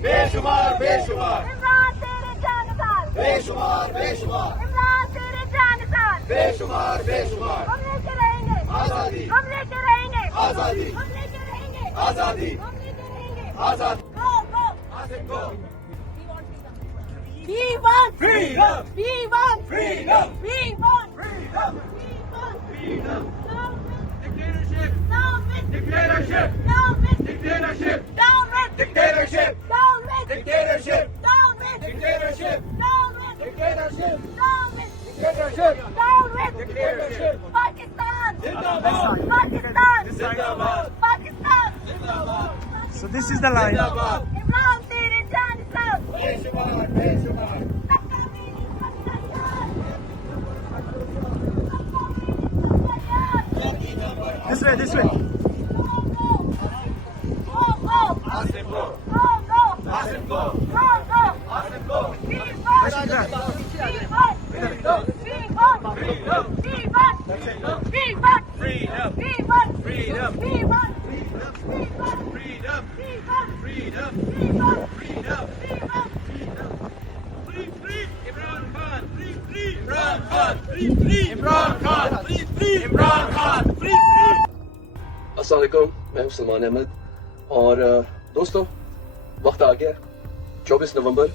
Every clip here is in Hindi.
बेशुमार बेशुमार इमरान तेरे जानसार बेशुमार बेशुमार इमरान तेरे जानसार बेशुमार बेशुमार हम लेके रहेंगे आजादी हम लेके रहेंगे आजादी हम लेके रहेंगे आजादी हम लेके रहेंगे आजादी गो गो आसिफ को We want freedom We want freedom We want freedom We want freedom Down with dictatorship Down with dictatorship Down with dictatorship Down with dictatorship Down with dictatorship Down with dictatorship Down with dictatorship Down with dictatorship Down with dictatorship Pakistan जिंदाबाद Pakistan जिंदाबाद Pakistan जिंदाबाद So this is the line. जिंदाबाद इमरान तेरे जानसार बेशुमार बेशुमार This way, this way. Asif को आसिफ को आसिफ को freedom freedom freedom freedom freedom free Imran Khan free Imran Khan free Imran Khan free Imran Khan free अस्सलाम वालेकुम, मैं हूं सलमान अहमद और दोस्तों वक्त आ गया 24 नवंबर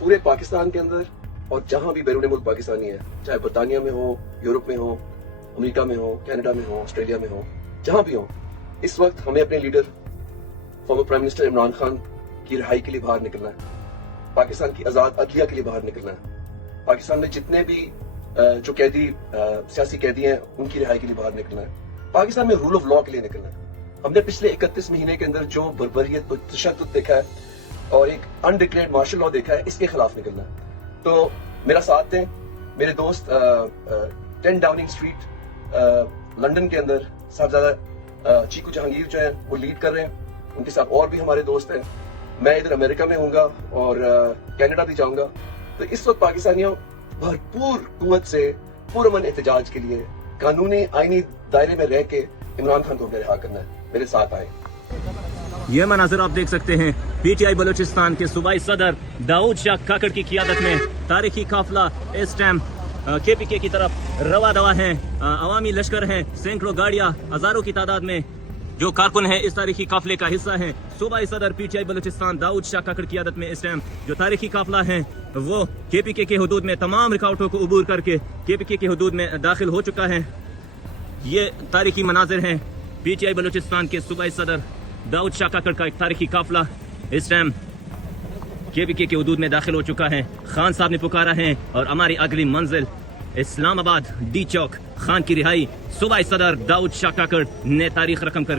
पूरे पाकिस्तान के अंदर और जहां भी बैरून मुल्क पाकिस्तानी है, चाहे बरतानिया में हो, यूरोप में हो, अमेरिका में हो, कनाडा में हो, ऑस्ट्रेलिया में हो, जहां भी हो, इस वक्त हमें अपने leader former prime minister Imran Khan की रिहाई के लिए बाहर निकलना है। पाकिस्तान की आजाद अदलिया के लिए बाहर निकलना है। पाकिस्तान में जितने भी जो कैदी सियासी कैदी हैं उनकी रिहाई के लिए बाहर निकलना है। पाकिस्तान में रूल ऑफ लॉ के लिए निकलना है। हमने पिछले 31 महीने के अंदर जो बर्बरियत तशद्दुद देखा है और एक अनडिक्लेयर्ड मार्शल लॉ देखा है, इसके खिलाफ निकलना है। तो मेरा साथ दें मेरे दोस्त 10 डाउनिंग स्ट्रीट लंदन के अंदर साहबजादा चीकू जहांगीर जो है वो लीड कर रहे हैं, उनके साथ और भी हमारे दोस्त हैं। मैं इधर अमेरिका में हूँगा और कनाडा भी जाऊंगा। तो इस वक्त पाकिस्तानियों भरपूर कुव्वत से पुरअमन एहतजाज के लिए कानूनी आईनी दायरे में रह के इमरान खान को रिहा करना है। मेरे साथ आए। ये मनाजिर आप देख सकते हैं पीटीआई बलूचिस्तान के सूबाई सदर दाऊद शाह काकड़ की क़ियादत में तारीखी काफिला इस टाइम केपीके की तरफ रवा दवा है। अवामी लश्कर है, सैकड़ों गाड़ियां हजारों की तादाद में जो कारकुन है इस तारीखी काफिले का हिस्सा है। सूबाई सदर पीटीआई बलूचिस्तान दाऊद शाह काकड़ की क़ियादत में इस टाइम जो तारीखी काफिला है वो केपीके के हुदूद में तमाम रुकावटों को उबूर करके केपीके के हुदूद में दाखिल हो चुका है। ये तारीखी मनाजिर हैं पीटीआई बलूचिस्तान के सूबाई सदर दाऊद शाह काकड़ का एक तारीखी काफिला इस टाइम केपीके के हुदूद में दाखिल हो चुका है। खान साहब ने पुकारा है और हमारी अगली मंजिल इस्लामाबाद डी चौक। खान की रिहाई सूबाई सदर दाऊद शाह काकड़ ने तारीख रकम कर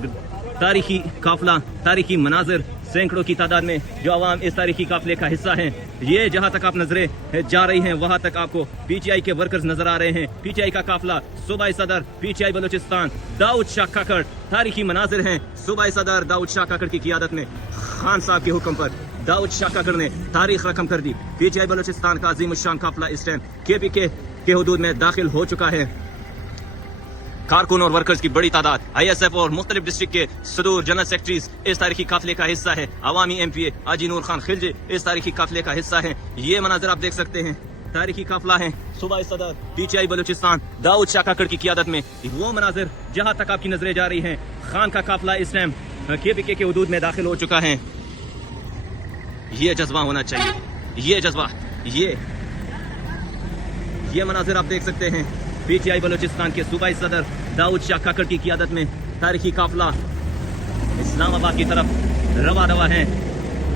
तारीखी काफिला, तारीखी मनाजिर, सैकड़ों की तादाद में जो अवाम इस तारीखी काफिले का हिस्सा है। ये जहां तक आप नजरें जा रही हैं वहां तक आपको पीटीआई के वर्कर्स नजर आ रहे हैं। पीटीआई का काफिला सूबाई सदर पीटीआई बलूचिस्तान दाऊद शाह काकड़ तारीखी मनाजिर हैं। सूबाई सदर दाऊद शाह काकड़ की क़ियादत में खान साहब के हुक्म पर दाऊद शाह काकड़ ने तारीख रकम कर दी। पीटीआई बलूचिस्तान का अजीम शान काफिला इस टाइम केपीके के हुदूद में दाखिल हो चुका है। कारकुन और वर्कर्स की बड़ी तादाद आईएसएफ और मुख्तलिफ डिस्ट्रिक्ट के सदूर जनरल सेक्रेटरीज इस तारीखी काफिले का हिस्सा है। अवामी एमपीए हाजी नूर खान खिलजी इस तारीखी काफिले का हिस्सा है। ये मनाजिर आप देख सकते हैं तारीखी काफिला है सूबाई सदर पीटीआई बलूचिस्तान दाऊद शाह काकड़ की क़ियादत में। वो मनाजिर जहां तक आपकी नजरें जा रही हैं, खान का काफिला इस टाइम केपीके के हुदूद में दाखिल हो चुका है। ये जज्बा होना चाहिए, ये जज्बा, ये मनाजिर आप देख सकते हैं पीटीआई बलूचिस्तान के सूबाई सदर दाऊद शाह काकड़ की क़ियादत में तारीखी काफिला इस्लामाबाद की तरफ रवा दवा है।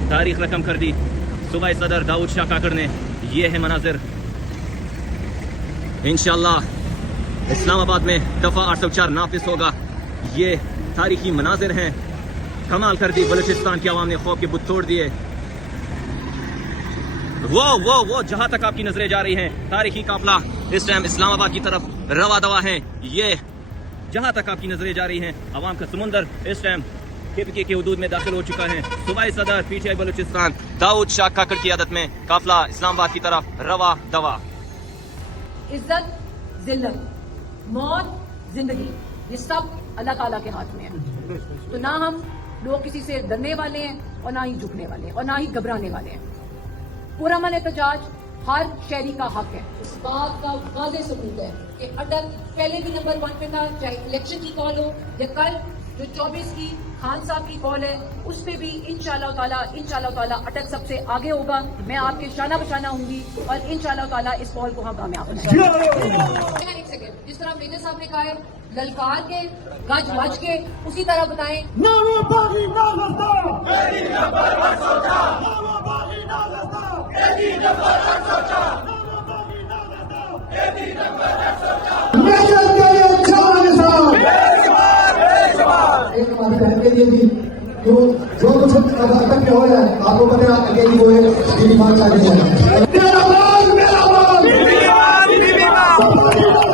तारीख रकम कर दी सूबाई सदर दाऊद शाह काकड़ ने। ये है मनाजिर। इंशाअल्लाह इस्लामाबाद में दफा 804 नाफिज होगा। ये तारीखी मनाजिर हैं। कमाल कर दी बलूचिस्तान की आवाम ने, खौफ के बुत तोड़ दिए। वो जहां तक आपकी नजरें जा रही हैं तारीखी काफिला इस टाइम इस्लामाबाद की तरफ रवा दवा है। ये जहां तक आपकी नजरें जा रही हैं अवाम का समुंदर इस टाइम KPK की हुदूद में दाखिल हो चुका है। सूबाई सदर PTI बलूचिस्तान दाऊद शाह काकड़ की आदत में काफिला इस्लामाबाद की तरफ रवा दवा। इज्जत, जिल्लत, मौत, जिंदगी, ये सब अल्लाह ताला के हाथ में है। तो ना हम लोग किसी से डरने वाले हैं और ना ही झुकने वाले हैं और ना ही घबराने वाले हैं। पुरअमन एहतजाज हर शहरी का हक है। इस बात का वाज़ेह सबूत है कि अटक पहले भी नंबर 1 पे था, चाहे इलेक्शन की कॉल हो या कल जो 24 की खान साहब की कॉल है, उस पे भी इंशाअल्लाह ताला अटक सबसे आगे होगा। मैं आपके शाना बशाना होंगी और इंशाअल्लाह ताला इस कॉल को हम कामयाब बनाएंगे। एक सेकंड, जिस तरह मेजर साहब ने कहा है, ललकार के गज वज के उसी तरह बताएं। एक हमारी बहन के लिए भी जो कुछ अटक के हो रहा है, आपको पता है अकेली वो है मेरी मां चाहती है। मेरा मां, मेरा मां, बीबी मां, बीबी मां, बीबी मां,